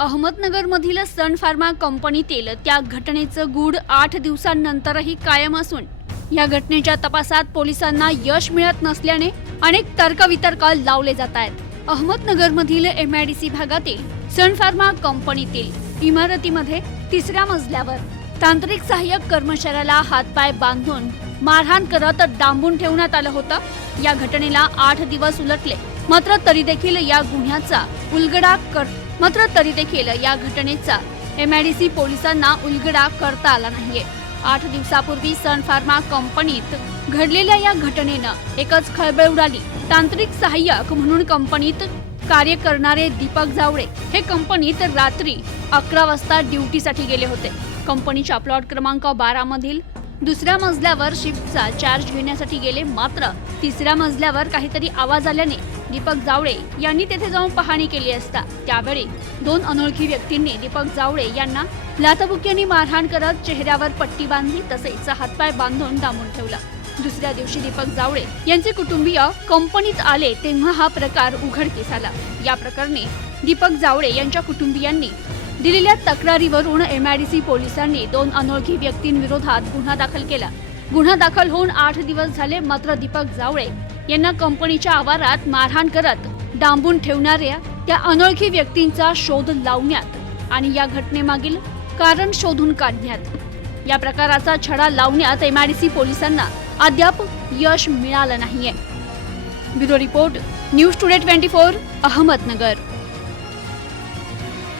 अहमदनगरमधील सन pharma कंपनीतील त्या घटनेचं गूढ आठ दिवसांनंतरही कायम असून या घटनेच्या तपासात पोलिसांना यश मिळत नसल्याने अनेक तर्कवितर्क लावले जात आहेत. अहमदनगरमधील एम आय डी सी भागातील सन फार्मा कंपनीतील इमारतीमध्ये तिसऱ्या मजल्यावर तांत्रिक सहाय्यक कर्मचाऱ्याला हातपाय बांधून मारहाण करत डांबून ठेवण्यात आलं होतं. या घटनेला आठ दिवस उलटले. मात्र तरी देखील या गुन्ह्याचा उलगडा कर मात्र तरी देखील या घटनेचा एमआयडीसी पोलिसांना उलगडा करता आला नाहीये. आठ दिवसापूर्वी सन फार्मा कंपनीत घडलेल्या या घटनेनं एकच खळबळ उडाली. तांत्रिक सहाय्यक म्हणून कंपनीत कार्य करणारे दीपक जावळे हे कंपनीत रात्री अकरा वाजता ड्युटीसाठी गेले होते. कंपनीच्या प्लॉट क्रमांक बारा मधील दुसऱ्या मजल्यावर शिफ्टचा चार्ज घेण्यासाठी गेले मात्र तिसऱ्या मजल्यावर काहीतरी आवाज आल्याने दीपक जावळे यांनी तेथे जाऊन पाहणी केली असता. त्यावेळी दोन अनोळखी व्यक्तींनी दीपक जावळे यांना लातबुक्यांनी मारहाण करत चेहऱ्यावर पट्टी बांधली तसेच हातपाय बांधून डांबून ठेवला. दुसऱ्या दिवशी दीपक जावळे यांचे कुटुंबीय कंपनीत आले तेव्हा हा प्रकार उघडकीस आला. या प्रकरणी दीपक जावळे यांच्या कुटुंबियांनी दिलेल्या तक्रारीवरून एमआयडीसी पोलिसांनी दोन अनोळखी व्यक्तींविरोधात गुन्हा दाखल केला. गुन्हा दाखल होऊन आठ दिवस झाले मात्र दीपक जावळे यांना कंपनीच्या आवारात मारहाण करत डांबून ठेवणाऱ्या त्या अनोळखी व्यक्तींचा शोध लावण्यात आणि या घटनेमागील कारण शोधून काढण्यात. या प्रकाराचा छडा लावण्यात एमआयडीसी पोलिसांना अद्याप यश मिळालं नाहीये. Bureau report news today twenty four Ahmednagar.